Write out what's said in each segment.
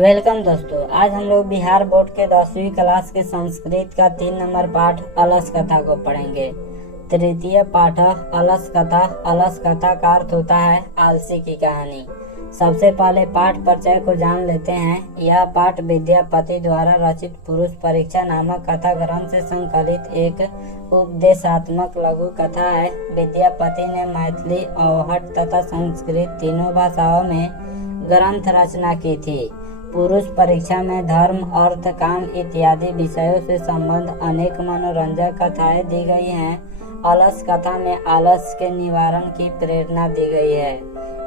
Welcome दोस्तों। आज हम लोग बिहार बोर्ड के 10वीं क्लास के संस्कृत का 3 नंबर पाठ अलस कथा को पढ़ेंगे। तृतीय पाठ अलस कथा। अलस कथा का अर्थ होता है आलसी की कहानी। सबसे पहले पाठ परिचय को जान लेते हैं। यह पाठ विद्यापति द्वारा रचित पुरुष परीक्षा नामक कथा ग्रंथ से संकलित एक उपदेशात्मक लघु कथा है। विद्यापति ने मैथिली, अवहट तथा संस्कृत तीनों भाषाओं में ग्रंथ रचना की थी। पुरुष परीक्षा में धर्म, अर्थ, काम इत्यादि विषयों से संबंध अनेक मनोरंजक कथाएं दी गई हैं। अलस कथा में आलस के निवारण की प्रेरणा दी गई है।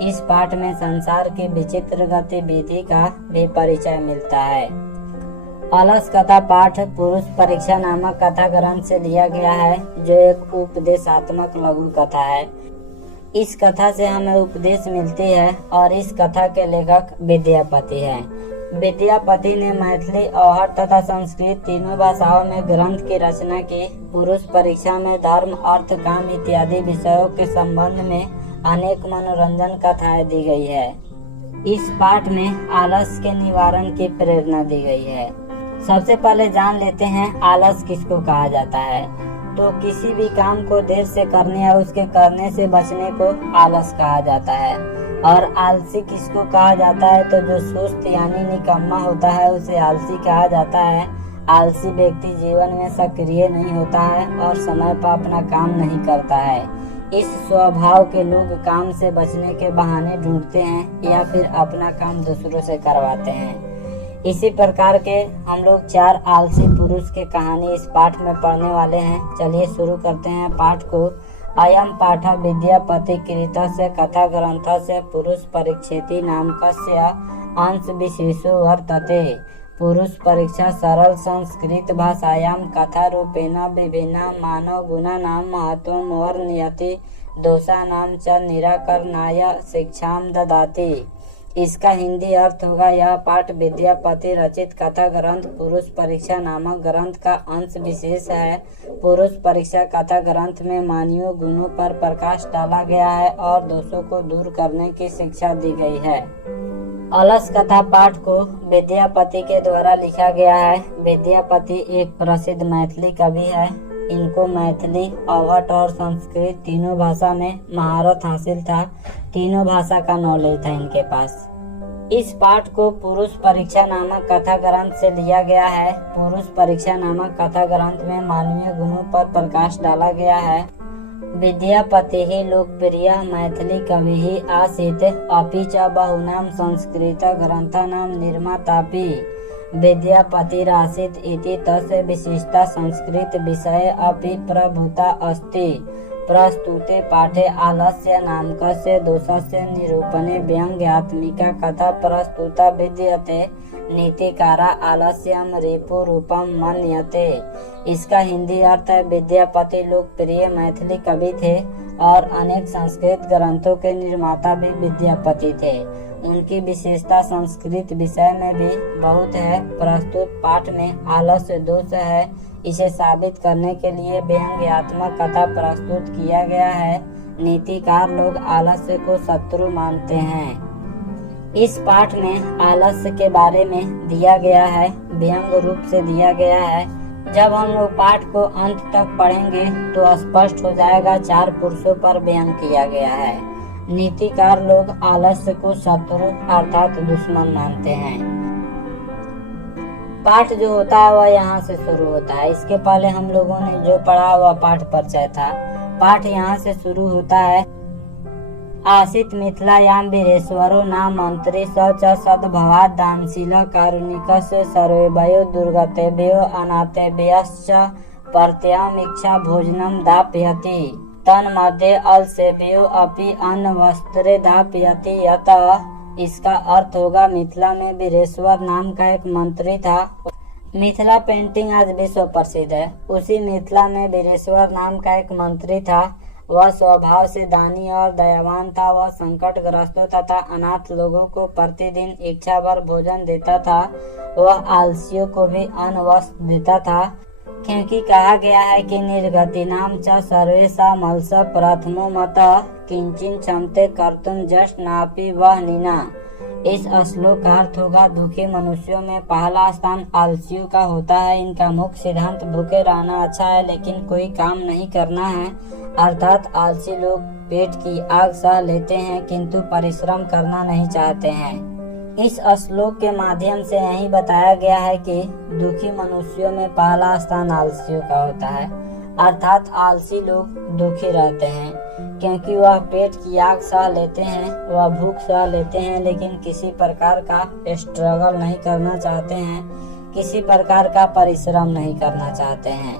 इस पाठ में संसार की विचित्र गतिविधि का भी परिचय मिलता है। अलस कथा पाठ पुरुष परीक्षा नामक कथा ग्रंथ से लिया गया है, जो एक उपदेशात्मक लघु कथा है। इस कथा से हमें उपदेश मिलती है और इस कथा के लेखक विद्यापति हैं। विद्यापति ने मैथिली, अवहट तथा संस्कृत तीनों भाषाओं में ग्रंथ की रचना की। पुरुष परीक्षा में धर्म, अर्थ, काम इत्यादि विषयों के संबंध में अनेक मनोरंजन कथाएं दी गई है। इस पाठ में आलस के निवारण की प्रेरणा दी गई है। सबसे पहले जान लेते हैं आलस किसको कहा जाता है। तो किसी भी काम को देर से करने या उसके करने से बचने को आलस कहा जाता है। और आलसी किसको कहा जाता है, तो जो सुस्त यानी निकम्मा होता है उसे आलसी कहा जाता है। आलसी व्यक्ति जीवन में सक्रिय नहीं होता है और समय पर अपना काम नहीं करता है। इस स्वभाव के लोग काम से बचने के बहाने ढूंढते हैं या फिर अपना काम दूसरों से करवाते हैं। इसी प्रकार के हम लोग 4 आलसी पुरुष की कहानी इस पाठ में पढ़ने वाले हैं। चलिए शुरू करते हैं पाठ को। अयम पाठ विद्यापति कृतस्य कथा ग्रंथस्य पुरुष परीक्षेति नामकस्य अंश विशेषो वर्तते। पुरुष परीक्षा सरल संस्कृत भाषायां कथा रूपेण विभिन्न मानव गुणानां महत्वं वर्णयति, दोषानां च निराकरणाय शिक्षां ददाति। इसका हिंदी अर्थ होगा, यह पाठ विद्यापति रचित कथा ग्रंथ पुरुष परीक्षा नामक ग्रंथ का अंश विशेष है। पुरुष परीक्षा कथा ग्रंथ में मानवीय गुणों पर प्रकाश डाला गया है और दोषों को दूर करने की शिक्षा दी गई है। अलस कथा पाठ को विद्यापति के द्वारा लिखा गया है। विद्यापति एक प्रसिद्ध मैथिली कवि है। इनको मैथिली, अवहट और संस्कृत तीनों भाषा में महारत हासिल था। तीनों भाषा का नॉलेज था इनके पास। इस पाठ को पुरुष परीक्षा नामक कथा ग्रंथ से लिया गया है। पुरुष परीक्षा नामक कथा ग्रंथ में मानवीय गुणों पर प्रकाश डाला गया है। विद्यापति ही लोकप्रिय मैथिली कवि ही आसीत्, अपि च बहुनां संस्कृत ग्रंथानां निर्मातापि विद्यापतिरासीत् इति तस्य विशिष्टा संस्कृत विषये अपि प्रभुता अस्ति। प्रस्तुते पाठे आलस्य नामकस्य दोषस्य निरूपणे व्यंग्यात्मिका कथा प्रस्तुता विद्यते। नीतिकारा आलस्यं रिपुरूपं मन्यते। इसका हिंदी अर्थ है, विद्यापति लोकप्रिय मैथिली कवि थे और अनेक संस्कृत ग्रंथों के निर्माता भी विद्यापति थे। उनकी विशेषता संस्कृत विषय में भी बहुत है। प्रस्तुत पाठ में आलस्य दोष है। इसे साबित करने के लिए व्यंग्यात्मक कथा प्रस्तुत किया गया है। नीतिकार लोग आलस्य को शत्रु मानते हैं। इस पाठ में आलस्य के बारे में दिया गया है, व्यंग रूप से दिया गया है। जब हम लोग पाठ को अंत तक पढ़ेंगे तो स्पष्ट हो जाएगा 4 पुरुषों पर व्यंग किया गया है। नीतिकार लोग आलस्य को शत्रु अर्थात दुश्मन मानते हैं। पाठ जो होता है वह यहाँ से शुरू होता है। इसके पहले हम लोगों ने जो पढ़ा वह पाठ परिचय था। पाठ यहाँ से शुरू होता है। आसीत् मिथिलायां वीरेश्वरो नाम मंत्री स च सद्भवात् दानशीलः कारुणिकस्य सर्वेभ्यो दुर्गतेभ्यो अनाथेभ्यश्च प्रत्ययमिच्छा भोजनं दापयति। तन्मध्ये अलसेभ्यो अपि अन्नवस्त्रे दापयति। यतः इसका अर्थ होगा, मिथिला में वीरेश्वर नाम का एक मंत्री था। मिथिला पेंटिंग आज विश्व प्रसिद्ध है। उसी मिथिला में वीरेश्वर नाम का एक मंत्री था। वह स्वभाव से दानी और दयावान था। वह संकटग्रस्तों तथा अनाथ लोगों को प्रतिदिन इच्छा भर भोजन देता था। वह आलसियों को भी अन्न वस्त्र देता था, क्योंकि कहा गया है कि निर्गतिनां च सर्वेषामल्स प्रथमो मतः किंचिन क्षमते कर्तुम जस्ट नापि वह नीना। इस श्लोक का अर्थ होगा, दुखी मनुष्यों में पहला स्थान आलसियों का होता है। इनका मुख्य सिद्धांत भूखे रहना अच्छा है लेकिन कोई काम नहीं करना है। अर्थात आलसी लोग पेट की आग सह लेते हैं किंतु परिश्रम करना नहीं चाहते हैं। इस श्लोक के माध्यम से यही बताया गया है कि दुखी मनुष्यों में पहला स्थान आलसियों का होता है। अर्थात आलसी लोग दुखी रहते हैं क्योंकि वह पेट की आग सह लेते हैं, वह भूख सह लेते हैं लेकिन किसी प्रकार का स्ट्रगल नहीं करना चाहते हैं, किसी प्रकार का परिश्रम नहीं करना चाहते हैं।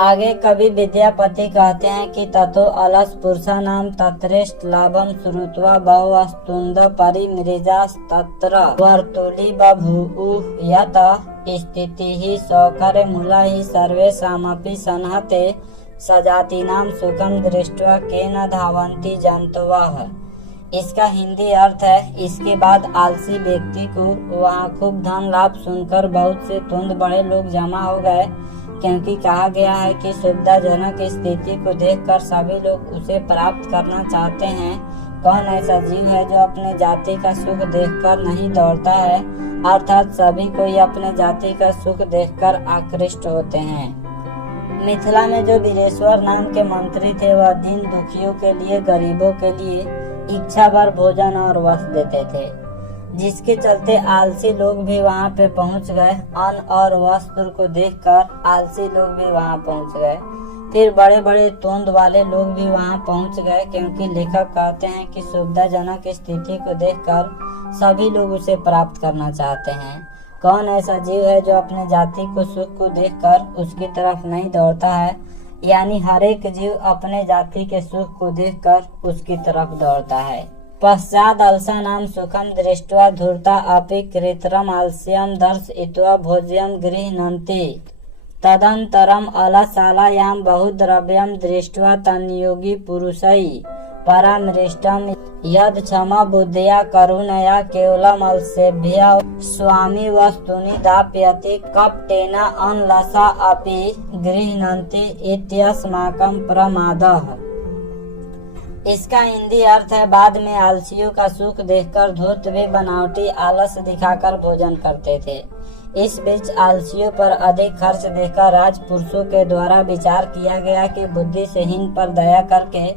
आगे कवि विद्यापति कहते हैं कि ततो अलस पुरुषानाम तत्रेष्ट लाभम श्रुत्वा बहुवस्तुंद परिमृजा तत्र वर्तुली बभूवु यत स्थिति ही सौकर्य मूला ही सर्वेषामपि सन्हते सजातीनाम सुखम दृष्ट्वा केन धावन्ति जन्तवः। इसका हिंदी अर्थ है, इसके बाद आलसी व्यक्ति को वहाँ खूब धन लाभ सुनकर बहुत से तुंद बड़े लोग जमा हो गए, क्योंकि कहा गया है कि सुविधाजनक स्थिति को देखकर सभी लोग उसे प्राप्त करना चाहते हैं। कौन ऐसा जीव है जो अपने जाति का सुख देखकर नहीं दौड़ता है? अर्थात सभी कोई अपने जाति का सुख देखकर आकृष्ट होते हैं। मिथिला में जो वीरेश्वर नाम के मंत्री थे, वह दीन दुखियों के लिए, गरीबों के लिए इच्छा भर भोजन और वस्त्र देते थे, जिसके चलते आलसी लोग भी वहां पे पहुंच गए। अन्न और वस्त्र को देखकर आलसी लोग भी वहां पहुंच गए। फिर बड़े बड़े तोंद वाले लोग भी वहां पहुंच गए, क्योंकि लेखक कहते हैं कि सुविधाजनक स्थिति को देखकर सभी लोग उसे प्राप्त करना चाहते हैं। कौन ऐसा जीव है जो अपने जाति को सुख को देखकर उसकी तरफ नहीं दौड़ता है? यानी हर एक जीव अपने जाति के सुख को देखकर उसकी तरफ दौड़ता है। पश्चात अलसा नाम सुखम दृष्ट्वा धूर्ता अपि कृत्रम आलस्यम दर्शयित्वा भोज्यम गृह्णन्ति तदंतरम अलसालायाम बहुद्रव्यम दृष्ट्वा तन्योगी पुरुषै परामृष्टम यद क्षमा बुद्धिया करुणया केवलम अलसेभ्य स्वामी वस्तुनि दाप्यति कपटेन अनलसा अपि गृह्णन्ति इत्यस्माकं प्रमादः। इसका हिंदी अर्थ है, बाद में आलसियों का सुख देखकर धूर्त भी बनावटी आलस दिखाकर भोजन करते थे। इस बीच आलसियों पर अधिक खर्च देखकर राजपुरुषों के द्वारा विचार किया गया कि बुद्धि से हीन पर दया करके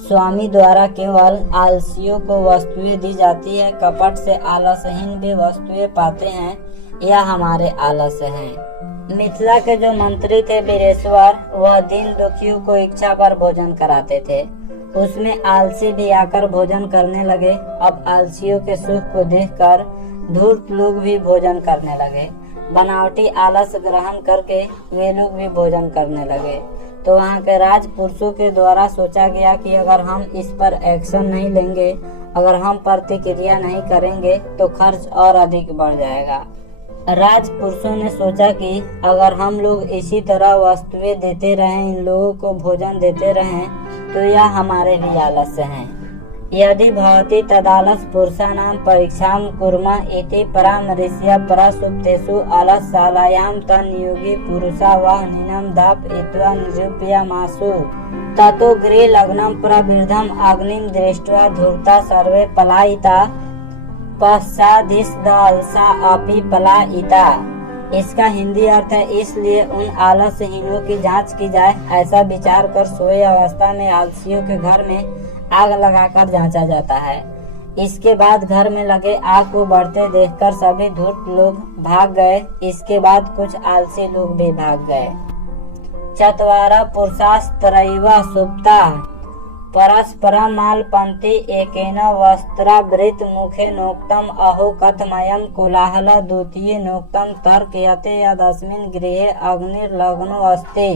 स्वामी द्वारा केवल आलसियों को वस्तुएं दी जाती है, कपट से आलसहीन भी वस्तुएं पाते हैं, यह हमारे आलस हैं। मिथिला के जो मंत्री थे वीरेश्वर, वह दीन दुखियों को इच्छा पर भोजन कराते थे। उसमें आलसी भी आकर भोजन करने लगे। अब आलसियों के सुख को देखकर धूर्त लोग भी भोजन करने लगे। बनावटी आलस ग्रहण करके वे लोग भी भोजन करने लगे। तो वहाँ के राजपुरुषों के द्वारा सोचा गया कि अगर हम इस पर एक्शन नहीं लेंगे, अगर हम प्रतिक्रिया नहीं करेंगे तो खर्च और अधिक बढ़ जाएगा। राजपुरुषों ने सोचा कि अगर हम लोग इसी तरह वस्तुएं देते रहें, इन लोगों को भोजन देते रहें, तो यह हमारे भी आलस्य हैं। यदि भवति तदालस पुरुषाणां परीक्षां कुर्मः इति परामर्श्य परसुप्तेषु अलसशालायां तन्योगी पुरुषा वह्निनं दापयित्वा निरूपयामासु ततो गृहे लग्नं प्रवृद्धं अग्निं दृष्ट्वा धूर्ता सर्वे पलायिता पश्चादिष्टालसा अपि पलायिता। इसका हिंदी अर्थ है, इसलिए उन आलसहीनों की जांच की जाए। ऐसा विचार कर सोए अवस्था में आलसियों के घर में आग लगाकर जांचा जाता है। इसके बाद घर में लगे आग को बढ़ते देखकर सभी धूर्त लोग भाग गए। इसके बाद कुछ आलसी लोग भी भाग गए। चत्वारः पुरुषास्त्रैव सुप्ताः परस्परं मालपन्ति एकेन वस्त्रावृत मुखे नोक्तम अहो कथमयं कोलाहलः द्वितीये नोक्तम तर्कयते यदस्मिन् गृहे अग्निर्लग्नो अस्ति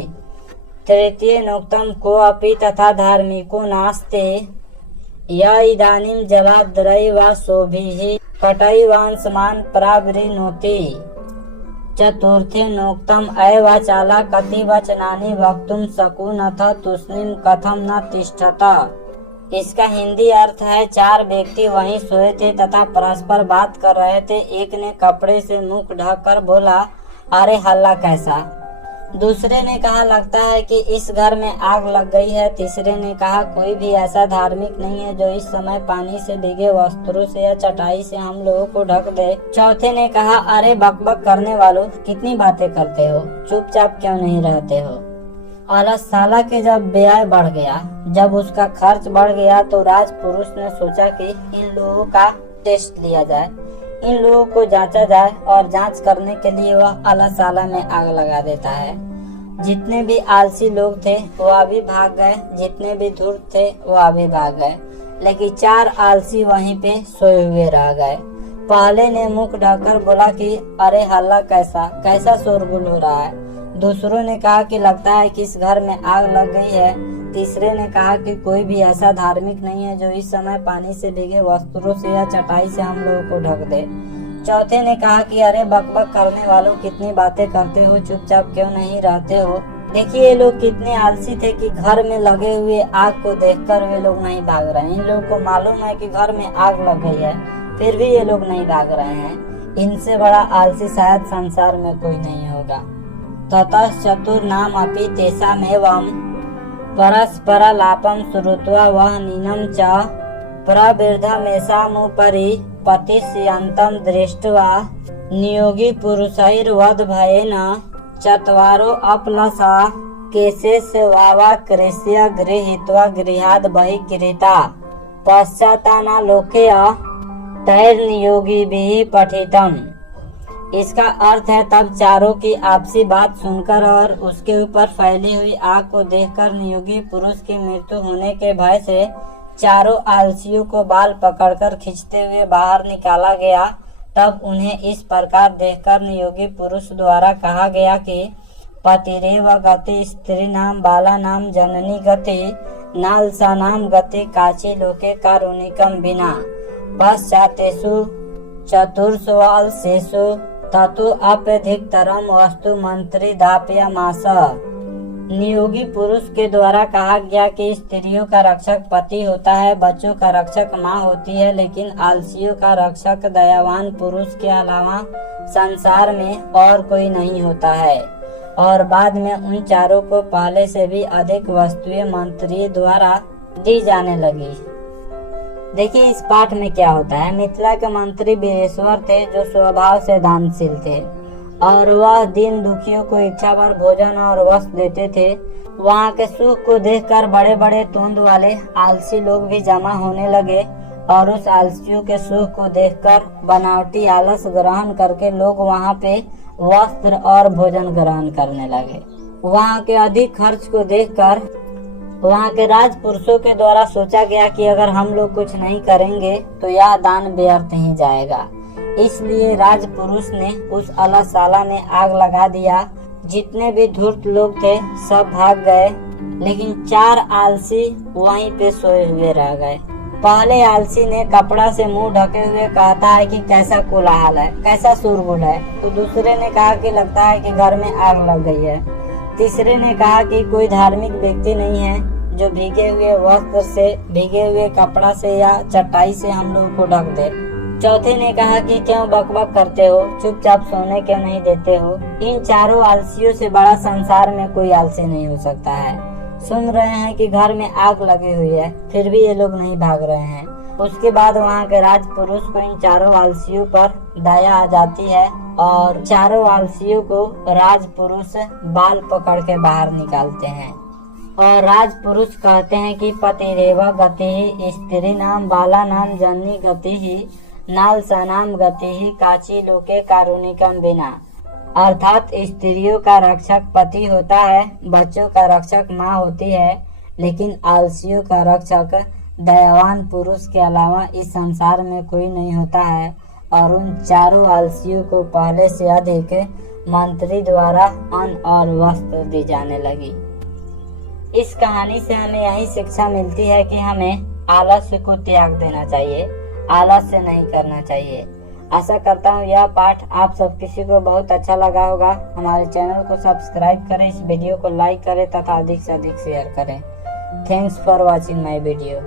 तृतीये नोक्तम कोऽपि तथा धार्मिको नास्ति य इदानीं जलाद्रैव शोभिः कटैवांशमान् प्रावृणोति चतुर्थे नोक्तम अयवाचाला कति वचनानि वक्तुं शक्नुनथ तूष्णीं कथम न तिष्ठत। इसका हिंदी अर्थ है, चार व्यक्ति वहीं सोए थे तथा परस्पर बात कर रहे थे। एक ने कपड़े से मुख ढककर बोला, अरे हल्ला कैसा। दूसरे ने कहा लगता है कि इस घर में आग लग गई है। तीसरे ने कहा कोई भी ऐसा धार्मिक नहीं है जो इस समय पानी से भीगे वस्त्रों से या चटाई से हम लोगों को ढक दे। चौथे ने कहा अरे बकबक करने वालों, कितनी बातें करते हो, चुपचाप क्यों नहीं रहते हो। अलस साला के जब ब्याह बढ़ गया, जब उसका खर्च बढ़ गया तो राजपुरुष ने सोचा कि इन लोगों का टेस्ट लिया जाए, इन लोगों को जांचा जाए और जांच करने के लिए वह अलस साला में आग लगा देता है। जितने भी आलसी लोग थे वह भी भाग गए, जितने भी धूर्त थे वह भी भाग गए, लेकिन 4 आलसी वहीं पे सोए हुए रह गए। पहले ने मुख ढककर बोला कि अरे हल्ला कैसा शोरगुल हो रहा है। दूसरों ने कहा कि लगता है कि इस घर में आग लग गई है। तीसरे ने कहा कि कोई भी ऐसा धार्मिक नहीं है जो इस समय पानी से भीगे वस्त्रों से या चटाई से हम लोगों को ढक दे। चौथे ने कहा कि अरे बकबक करने वालों, कितनी बातें करते हो, चुपचाप क्यों नहीं रहते हो। देखिए ये लोग कितने आलसी थे कि घर में लगे हुए आग को देखकर वे लोग नहीं भाग रहे हैं। इन लोगों को मालूम है कि घर में आग लग गई है, फिर भी ये लोग नहीं भाग रहे हैं। इनसे बड़ा आलसी शायद संसार में कोई नहीं होगा। ततः चतुर्नाम अपि तेषामेवं परस्परालापं श्रुत्वा वह नीनं च प्रवृद्धमेषामुपरि पतिष्यन्तं दृष्ट्वा नियोगी पुरुषैर्वद्भयेन चत्वारो अपलसा केशेषवावाकृष्य गृहीत्वा गृहाद् बहिर्गृहीता पश्चातानालोक्य तैर्नियोगिभिः पठितम्। इसका अर्थ है तब चारों की आपसी बात सुनकर और उसके ऊपर फैली हुई आग को देखकर नियोगी पुरुष की मृत्यु होने के भय से चारों आलसियों को बाल पकड़कर खींचते हुए बाहर निकाला गया। तब उन्हें इस प्रकार देखकर नियोगी पुरुष द्वारा कहा गया कि पतिरेव गति स्त्रीणाम बालानाम जननी गति नालसानाम गति काची लोके कारुणिकम बिना पश्चातेषु चतुर्षु ततो अप्यधिकतरम वस्तु मंत्री दाप्यमास। नियोगी पुरुष के द्वारा कहा गया कि स्त्रियों का रक्षक पति होता है, बच्चों का रक्षक माँ होती है, लेकिन आलसियों का रक्षक दयावान पुरुष के अलावा संसार में और कोई नहीं होता है। और बाद में उन चारों को पहले से भी अधिक वस्तुएं मंत्री द्वारा दी जाने लगी। देखिए इस पाठ में क्या होता है। मिथिला के मंत्री वीरेश्वर थे जो स्वभाव से दानशील थे और वह दीन दुखियों को इच्छा भर भोजन और वस्त्र देते थे। वहाँ के सुख को देखकर बड़े बड़े तोंद वाले आलसी लोग भी जमा होने लगे और उस आलसियों के सुख को देखकर बनावटी आलस ग्रहण करके लोग वहाँ पे वस्त्र और भोजन ग्रहण करने लगे। वहाँ के अधिक खर्च को देखकर वहाँ के राजपुरुषों के द्वारा सोचा गया कि अगर हम लोग कुछ नहीं करेंगे तो यह दान व्यर्थ ही जाएगा। इसलिए राजपुरुष ने उस अलसाला में आग लगा दिया। जितने भी धूर्त लोग थे सब भाग गए, लेकिन 4 आलसी वहीं पे सोए हुए रह गए। पहले आलसी ने कपड़ा से मुंह ढके हुए कहता है कि कैसा कोलाहल है, कैसा शोरगुल है। तो दूसरे ने कहा कि लगता है कि घर में आग लग गई है। तीसरे ने कहा कि कोई धार्मिक व्यक्ति नहीं है जो भीगे हुए वस्त्र से, भीगे हुए कपड़ा से या चटाई से हम लोगों को ढक दे। चौथे ने कहा कि क्यों बकबक करते हो, चुपचाप सोने क्यों नहीं देते हो। इन चारों आलसियों से बड़ा संसार में कोई आलसी नहीं हो सकता है। सुन रहे हैं कि घर में आग लगी हुई है, फिर भी ये लोग नहीं भाग रहे हैं। उसके बाद वहाँ के राजपुरुष को इन चारों आलसियों पर दया आ जाती है और चारों आलसियों को राजपुरुष बाल पकड़ के बाहर निकालते हैं और राजपुरुष कहते हैं कि पतिरेव गति स्त्री नाम बाला नाम जननी गति नालसानाम गति काची लोके कारुणिकम बिना। अर्थात स्त्रियों का रक्षक पति होता है, बच्चों का रक्षक माँ होती है, लेकिन आलसियों का रक्षक दयावान पुरुष के अलावा इस संसार में कोई नहीं होता है। और उन चारों आलसियों को पहले से अधिक मंत्री द्वारा अन्न और वस्त्र दी जाने लगी। इस कहानी से हमें यही शिक्षा मिलती है कि हमें आलस्य को त्याग देना चाहिए, आलस्य नहीं करना चाहिए। आशा करता हूँ यह पाठ आप सब किसी को बहुत अच्छा लगा होगा। हमारे चैनल को सब्सक्राइब करें, इस वीडियो को लाइक करें तथा अधिक से अधिक शेयर करें। Thanks for watching my video.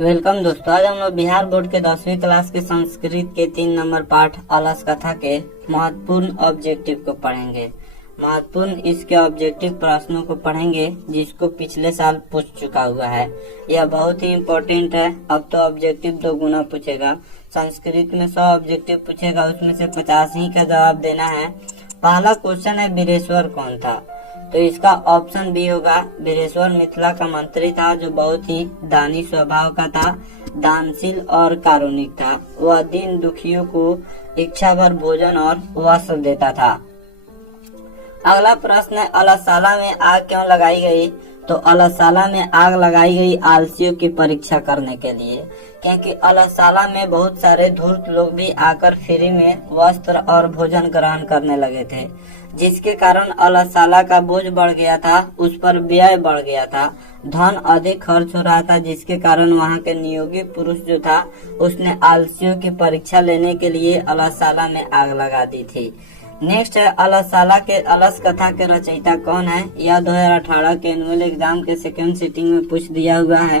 Welcome दोस्तों, आज हम लोग बिहार बोर्ड के 10वीं क्लास के संस्कृत के 3 नंबर पाठ अलस कथा के महत्वपूर्ण ऑब्जेक्टिव को पढ़ेंगे। महत्वपूर्ण इसके ऑब्जेक्टिव प्रश्नों को पढ़ेंगे जिसको पिछले साल पूछ चुका हुआ है। यह बहुत ही इम्पोर्टेंट है। अब तो ऑब्जेक्टिव 2 गुना पूछेगा। संस्कृत में 100 ऑब्जेक्टिव पूछेगा, उसमें से 50 ही का जवाब देना है। पहला क्वेश्चन है वीरेश्वर कौन था, तो इसका ऑप्शन बी होगा। वीरेश्वर मिथिला का मंत्री था जो बहुत ही दानी स्वभाव का था, दानशील और कारुणिक था। वह दीन दुखियों को इच्छा भर भोजन और वस्त्र देता था। अगला प्रश्न है अलसाला में आग क्यों लगाई गई, तो अलसाला में आग लगाई गई आलसियों की परीक्षा करने के लिए, क्योंकि अलसाला में बहुत सारे धूर्त लोग भी आकर फ्री में वस्त्र और भोजन ग्रहण करने लगे थे, जिसके कारण अलसाला का बोझ बढ़ गया था, उस पर व्यय बढ़ गया था, धन अधिक खर्च हो रहा था, जिसके कारण वहां के नियोगी पुरुष जो था उसने आलसियों की परीक्षा लेने के लिए अलसाला में आग लगा दी थी। नेक्स्ट है अलसाला के अलस कथा के रचयिता कौन है, यह 2018 के एनुअल एग्जाम के सेकंड सिटिंग में पूछ दिया हुआ है।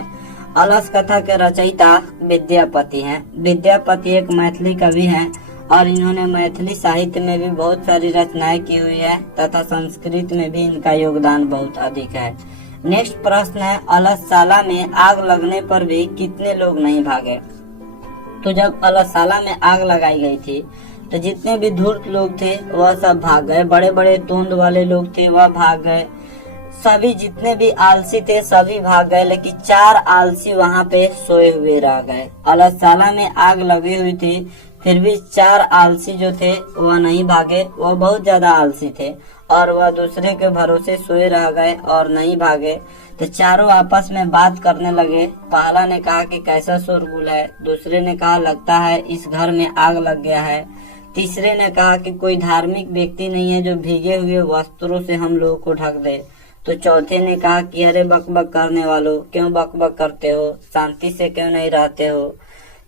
अलस कथा के रचयिता विद्यापति हैं। विद्यापति एक मैथिली कवि हैं और इन्होंने मैथिली साहित्य में भी बहुत सारी रचनाएं की हुई है तथा संस्कृत में भी इनका योगदान बहुत अधिक है। नेक्स्ट प्रश्न है अलसाला में आग लगने पर भी कितने लोग नहीं भागे, तो जब अलसाला में आग लगाई गई थी तो जितने भी धूर्त लोग थे वह सब भाग गए। बड़े बड़े तोंद वाले लोग थे वह भाग गए, सभी जितने भी आलसी थे सभी भाग गए, लेकिन 4 आलसी वहां पे सोए हुए रह गए। अलसाला में आग लगी हुई थी फिर भी 4 आलसी जो थे वह नहीं भागे, वह बहुत ज्यादा आलसी थे और वह दूसरे के भरोसे सोए रह गए और नहीं भागे। तो चारों आपस में बात करने लगे। पहला ने कहा कि कैसा शोरगुल है, दूसरे ने कहा लगता है इस घर में आग लग गया है, तीसरे ने कहा कि कोई धार्मिक व्यक्ति नहीं है जो भीगे हुए वस्त्रों से हम लोगों को ढक दे, तो चौथे ने कहा कि अरे बकबक करने वालों क्यों बकबक करते हो, शांति से क्यों नहीं रहते हो।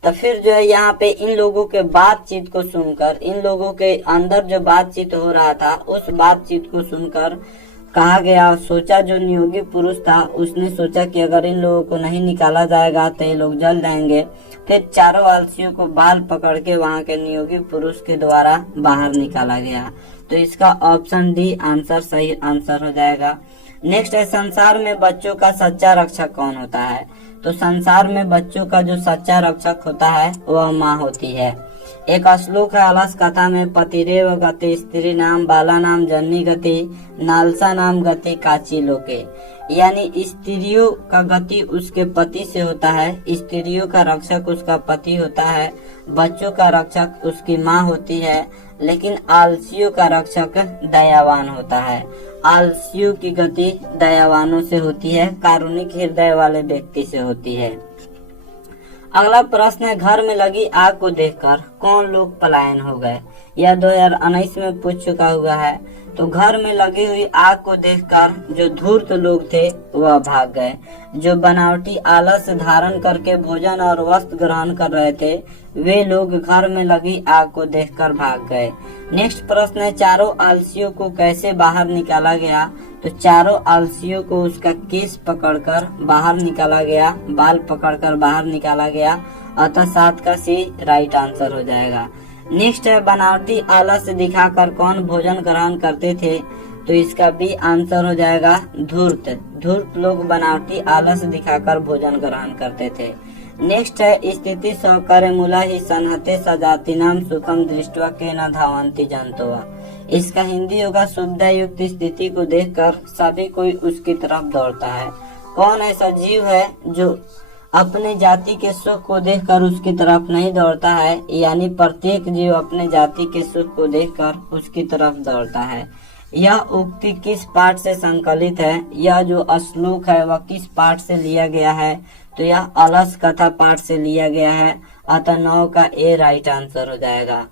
तो फिर जो है यहाँ पे इन लोगों के बातचीत को सुनकर, इन लोगों के अंदर जो बातचीत हो रहा था उस बातचीत को सुनकर कहा गया, सोचा जो नियोगी पुरुष था उसने सोचा कि अगर इन लोगों को नहीं निकाला जाएगा तो ये लोग जल जाएंगे। फिर चारों आलसियों को बाल पकड़ के वहाँ के नियोगी पुरुष के द्वारा बाहर निकाला गया। तो इसका ऑप्शन डी आंसर सही आंसर हो जाएगा। नेक्स्ट है संसार में बच्चों का सच्चा रक्षक कौन होता है, तो संसार में बच्चों का जो सच्चा रक्षक होता है वह माँ होती है। एक श्लोक है अलस कथा में, पतिरेव गति स्त्री नाम बाला नाम जननी गति नालसा नाम गति काची लोके, यानी स्त्रियों का गति उसके पति से होता है, स्त्रियों का रक्षक उसका पति होता है, बच्चों का रक्षक उसकी माँ होती है, लेकिन आलसियों का रक्षक दयावान होता है। आलसियों की गति दयावानों से होती है, कारुणिक हृदय वाले व्यक्ति से होती है। अगला प्रश्न है घर में लगी आग को देखकर कौन लोग पलायन हो गए, यह 2019 में पूछ चुका हुआ है। तो घर में लगी हुई आग को देखकर जो धूर्त लोग थे वह भाग गए, जो बनावटी आलस धारण करके भोजन और वस्त्र ग्रहण कर रहे थे वे लोग घर में लगी आग को देखकर भाग गए। नेक्स्ट प्रश्न है चारों आलसियों को कैसे बाहर निकाला गया, तो चारों आलसियों को उसका केस पकड़कर बाहर निकाला गया, बाल पकड़कर बाहर निकाला गया, अतः 7 का सी राइट आंसर हो जाएगा। नेक्स्ट है बनावटी आलस दिखाकर कौन भोजन ग्रहण करते थे, तो इसका बी आंसर हो जाएगा धूर्त। धूर्त लोग बनावटी आलस दिखाकर भोजन ग्रहण करते थे। नेक्स्ट है स्थिति सहकार्य मूला ही सन्हते सजाति नाम सुखम दृष्टवा के न धावंती जंतुआ, इसका हिंदी होगा सुविधा युक्त स्थिति को देखकर सभी कोई उसकी तरफ दौड़ता है। कौन ऐसा जीव है जो अपने जाति के सुख को देखकर उसकी तरफ नहीं दौड़ता है, यानी प्रत्येक जीव अपने जाति के सुख को देखकर उसकी तरफ दौड़ता है। यह उक्ति किस पाठ से संकलित है, यह जो श्लोक है वह किस पाठ से लिया गया है, तो यह अलस कथा पाठ से लिया गया है, अतः 9 का ए राइट आंसर हो जाएगा।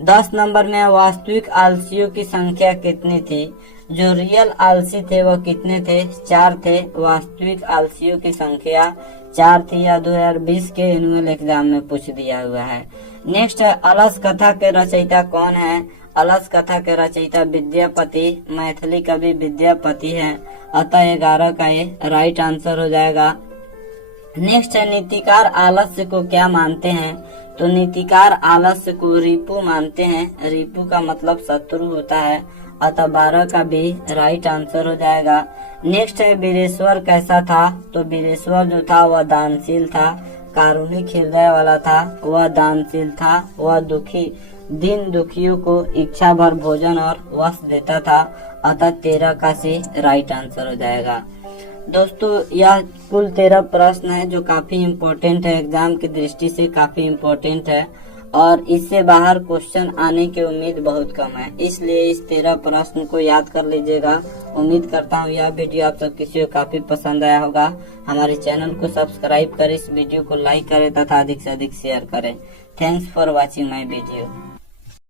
10 नंबर में वास्तविक आलसियों की संख्या कितनी थी, जो रियल आलसी थे वह कितने थे, 4 थे। वास्तविक आलसियों की संख्या 4 थी, या 2020 के एनुअल एग्जाम में पूछ दिया हुआ है। नेक्स्ट है अलस कथा के रचयिता कौन है, अलस कथा के रचयिता विद्यापति, मैथिली कवि विद्यापति है, अतः 11 का ये राइट आंसर हो जाएगा। नेक्स्ट है नीतिकार आलस्य को क्या मानते हैं, तो नीतिकार आलस्य को रिपु मानते हैं। रिपु का मतलब शत्रु होता है अतः 12 का बी राइट आंसर हो जाएगा। नेक्स्ट है वीरेश्वर कैसा था, तो वीरेश्वर जो था वह दानशील था, कारुणिक हृदय वाला था, वह दानशील था, वह दीन दुखियों को इच्छा भर भोजन और वस्त्र देता था, अतः 13 का सी राइट आंसर हो जाएगा। दोस्तों यह कुल 13 प्रश्न है जो काफी इम्पोर्टेंट है, एग्जाम की दृष्टि से काफी इम्पोर्टेंट है और इससे बाहर क्वेश्चन आने की उम्मीद बहुत कम है, इसलिए इस 13 प्रश्न को याद कर लीजिएगा। उम्मीद करता हूँ यह वीडियो आप सब किसी को काफी पसंद आया होगा। हमारे चैनल को सब्सक्राइब करें, इस वीडियो को लाइक करें तथा अधिक से अधिक शेयर करें। Thanks for watching my video.